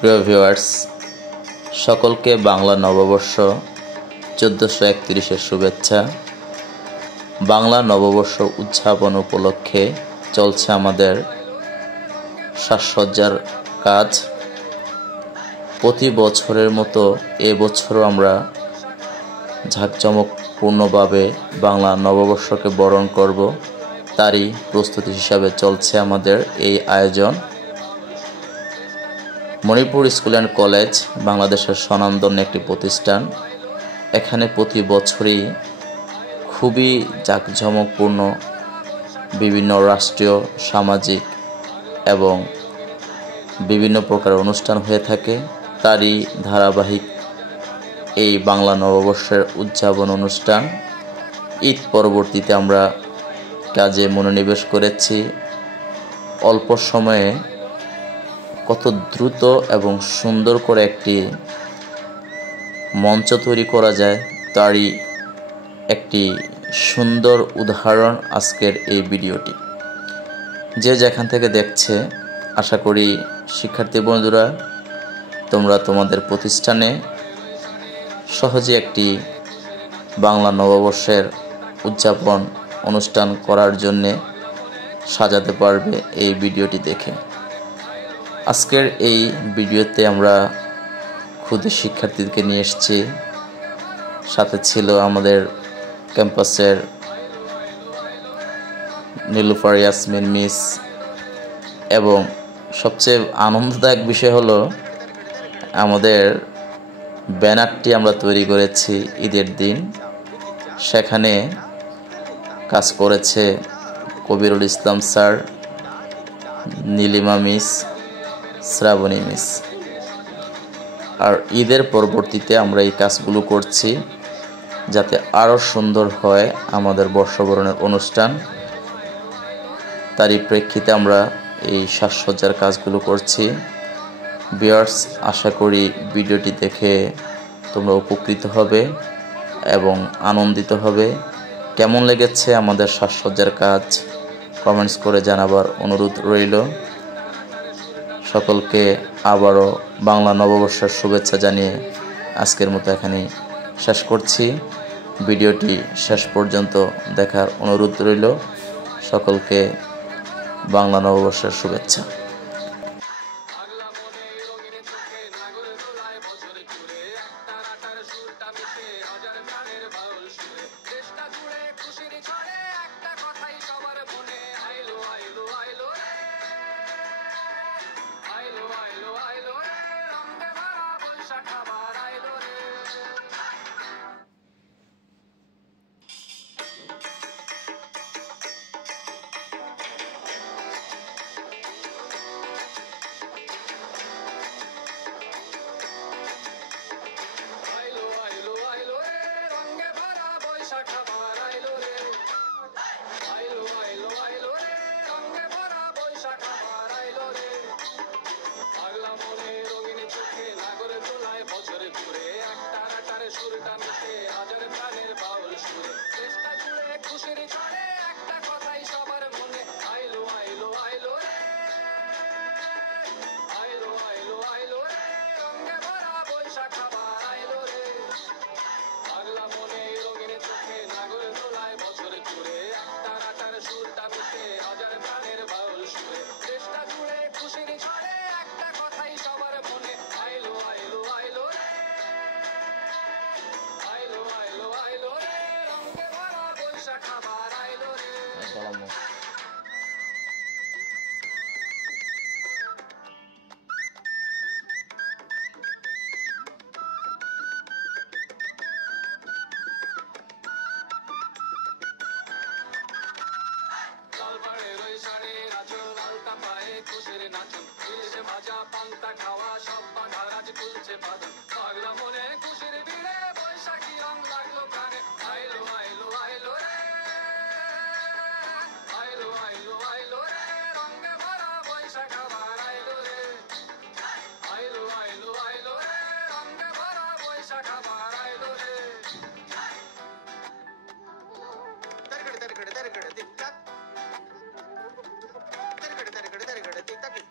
প্রিয় ভিউয়ার্স, সকলকে বাংলা নববর্ষ 1431-এর শুভেচ্ছা। বাংলা নববর্ষ উদযাপন উপলক্ষে চলছে আমাদের সাজসজ্জার কাজ। প্রতি বছরের মতো এবছরও আমরা ঝাঁকজমকপূর্ণভাবে বাংলা নববর্ষকে বরণ করব। তারই প্রস্তুতি হিসাবে চলছে আমাদের এই আয়োজন। মণিপুর স্কুল অ্যান্ড কলেজ বাংলাদেশের স্বনামধন্য একটি প্রতিষ্ঠান। এখানে প্রতি বছরই খুবই জাঁকজমকপূর্ণ বিভিন্ন রাষ্ট্রীয়, সামাজিক এবং বিভিন্ন প্রকার অনুষ্ঠান হয়ে থাকে। তারই ধারাবাহিক এই বাংলা নববর্ষের উদযাপন অনুষ্ঠান। ঈদ পরবর্তীতে আমরা কাজে মনোনিবেশ করেছি। অল্প সময়ে কত দ্রুত এবং সুন্দর করে একটি মঞ্চ তৈরি করা যায়, তারই একটি সুন্দর উদাহরণ আজকের এই ভিডিওটি। যে যেখান থেকে দেখছে, আশা করি শিক্ষার্থী বন্ধুরা তোমরা তোমাদের প্রতিষ্ঠানে সহজে একটি বাংলা নববর্ষের উদযাপন অনুষ্ঠান করার জন্যে সাজাতে পারবে এই ভিডিওটি দেখে। আজকের এই ভিডিওতে আমরা ক্ষুদে শিক্ষার্থীদেরকে নিয়ে এসেছি। সাথে ছিল আমাদের ক্যাম্পাসের নীলুফার ইয়াসমিন মিস, এবং সবচেয়ে আনন্দদায়ক বিষয় হলো আমাদের ব্যানারটি আমরা তৈরি করেছি ঈদের দিন। সেখানে কাজ করেছে Kabirul Islam sir, Nilima miss, Srabani miss. আর ঈদের পরবর্তীতে আমরা এই কাজগুলো করছি যাতে আরও সুন্দর হয় আমাদের বর্ষবরণের অনুষ্ঠান। তারই প্রেক্ষিতে আমরা এই সাজসজ্জার কাজগুলো করছি। ভিউয়ার্স, আশা করি ভিডিওটি দেখে তোমরা উপকৃত হবে এবং আনন্দিত হবে। কেমন লেগেছে আমাদের সাজসজ্জার কাজ কমেন্টস করে জানাবার অনুরোধ রইল। সকলকে আবারও বাংলা নববর্ষের শুভেচ্ছা জানিয়ে আজকের মতো এখানেই শেষ করছি। ভিডিওটি শেষ পর্যন্ত দেখার অনুরোধ রইল। সকলকে বাংলা নববর্ষের শুভেচ্ছা।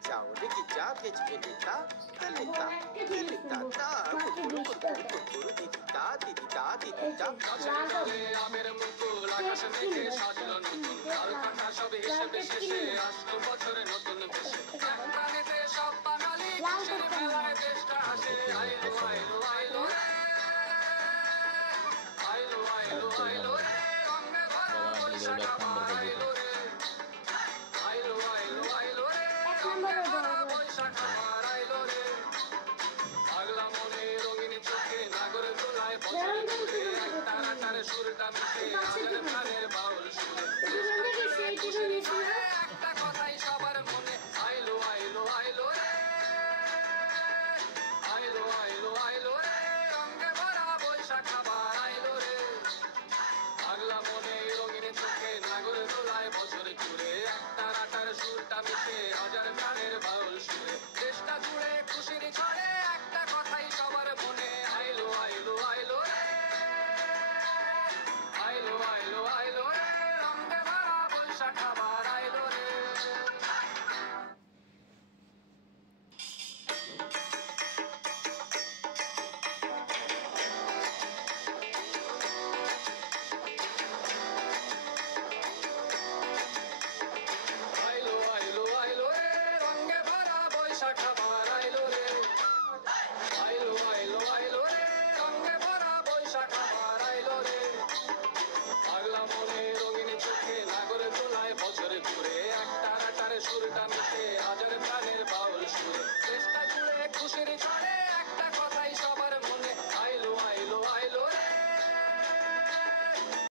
Ciao, Ricky, ciao, che ci এলিতা তেলিতা তেলিতা তা কুকুরু কুকুরু কুকুরু দিদিতা দিদিতা দিদিতা আমের মুকুল আকাশ মেঘে সাজলো নতুন কাল কাটা সবে এসে শেষে আসলো বছরে নতুন বেশে প্রাণীতে সব বাঙালি খুশির মেলায় দেশটা হাসে আইলো আইলো